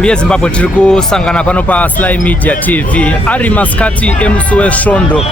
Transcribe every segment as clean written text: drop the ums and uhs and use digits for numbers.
mhuri yeZimbabwe tiri kusangana pano paSly Media TV ari masikati emusi wesvondo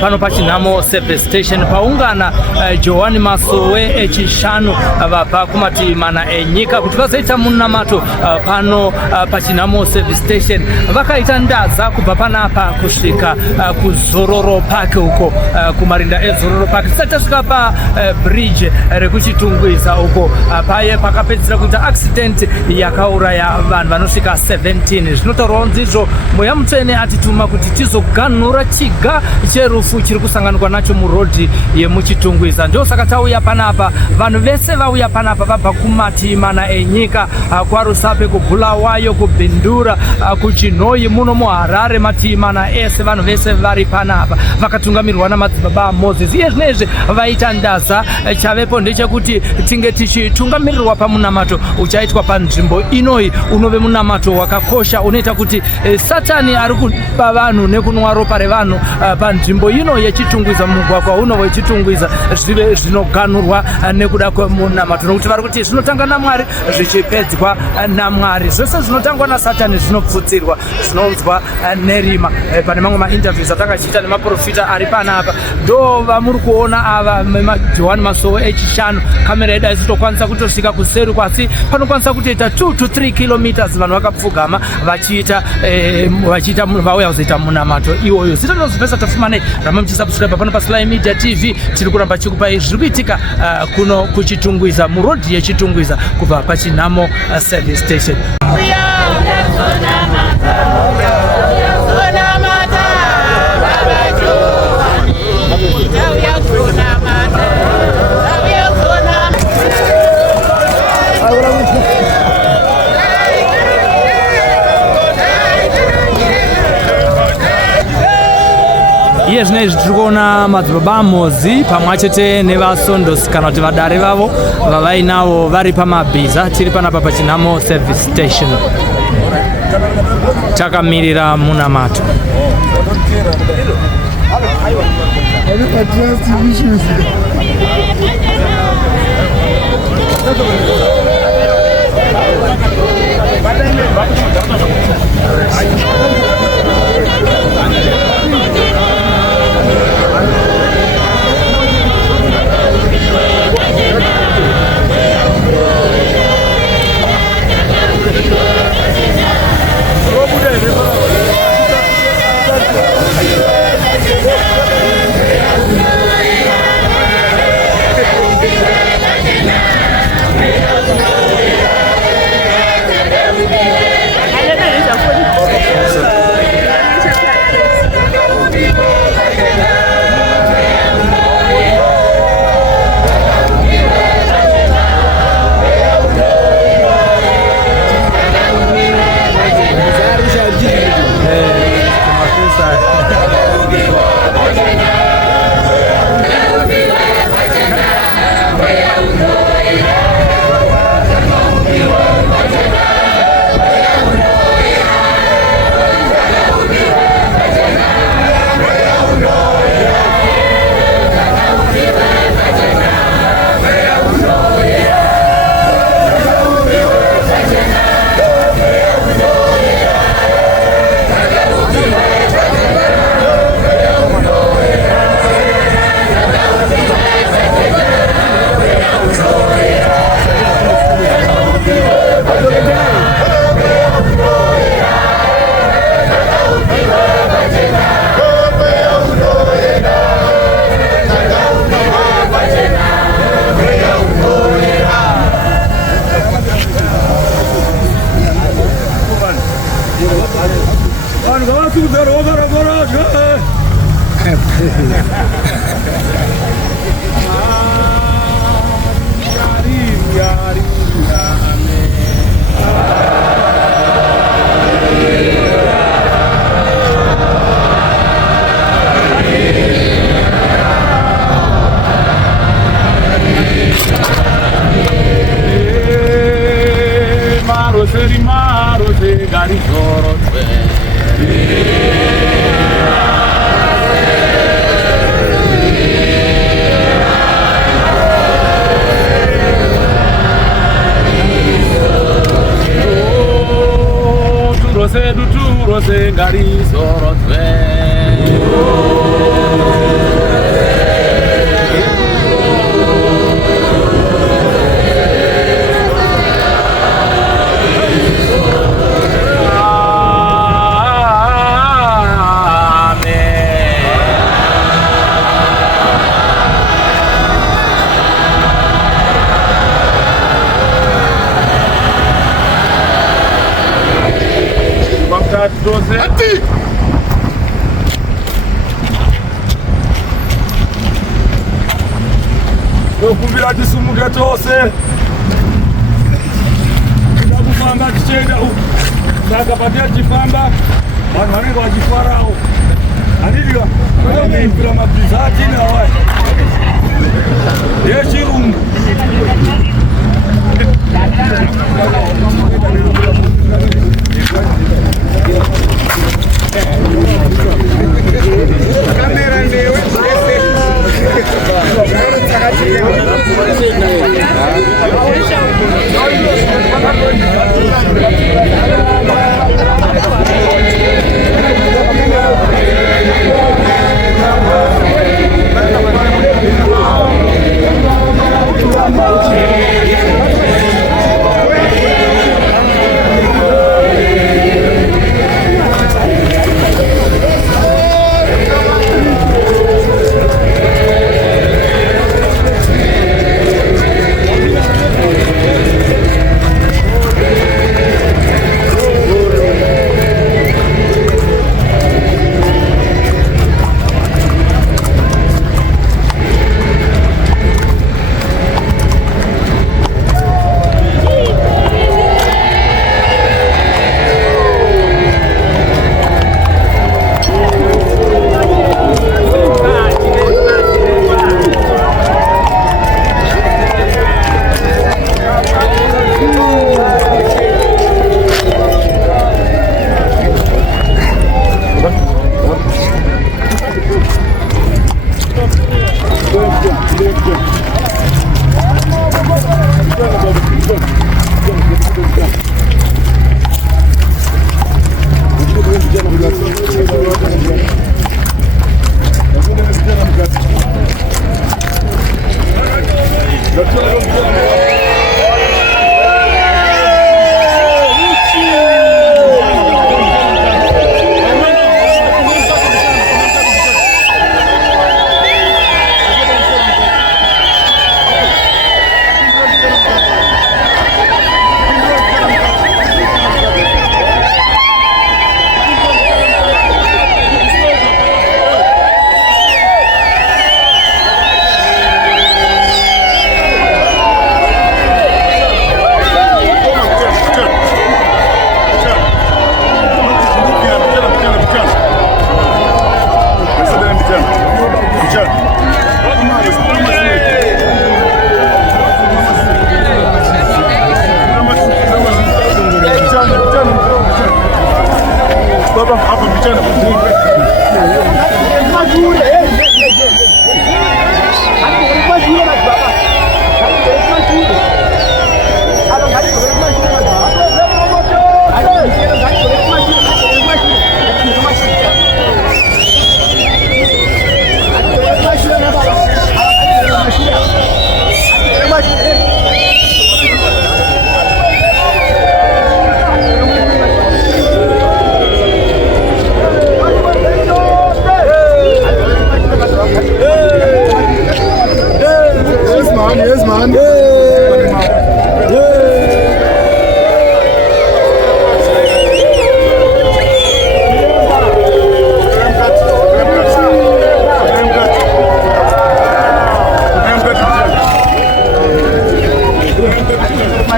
pano pachinhamo service station paungana Johani Masowe echishanu vabva kumativi mana enyika kuti vazoita munamato pano pachinhamo service station. Vakaita ndaza kubva panapa kusvika kuZororo Park uko kumarinda eZororo Park tisati tasvika pabridge rekuchitungwiza uko paye pakapedzisira kuita accident yakauraya vanhu vanosvika 17. Zvinotaurwa nzizvo Mweya Mutsvene atituma kuti tizoganhura chiga cherufu chiri kusanganwa nacho murodhi yemuchitungwiza. Ndosaka tauya panapa, vanhu vese vauya panapa vabva kumativi mana enyika, kwaRusape, kuBulawayo, kuBindura, kuChinhoyi, muno muHarare, mativi mana ese vanhu vese vari panapa vakatungamirwa naMadzibaba Moses. Iye zvinezvi vaita ndaza chavepo ndechekuti tinge tichitungamirirwa pamunamato uchaitwa panzvimbo inoyi unove munamato wakakosha unoita kuti Satani ari kupa vanhu nekunwa ropa revanhu panzvimbo ino yechitungwiza, mugwagwa uno wechitungwiza zvive zvinoganhurwa nekuda kwemunamato, nokuti vari kuti zvinotanga naMwari zvichipedzwa naMwari. Zvose zvinotangwa naSatani zvinopfutsirwa, zvinonzwa nerima. Pane mamwe mainterviews atakachita nemaprofita ari panapa ndo vamuri kuona ava Johani Masowe echishanu. Kamera yedu haisitokwanisa kutosvika kuseri, kwasi panokwanisa kutoita 2 to 3 kilometers vanhu vakapfugama vachiita vauya kuzoita munamato iwoyo. Zita ndinozvipesa tafumanei ramba muchisubscribe pano paSly Media TV. Tiri kuramba chikupai zviri kuitika kuno kuchitungwiza, murodhi yechitungwiza kubva pachinhamo service station. Iye zvinezvi tiri kuona Madzibaba Mozi pamwe chete nevasondosi kana kuti vadare vavo vavainavo vari pamabhiza. Tiri panapa pachinhamo service station takamirira munamato. ngarizorodzwe. Ati! Dokumbira tisumuke tose. Ndakufamba tichenda uku. Saka patia chifamba vanhu vanenge vachifarawo. Handidika kuimbira mabhiza atina wai. Yechirungu. Kamera ndewe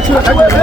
Thank you.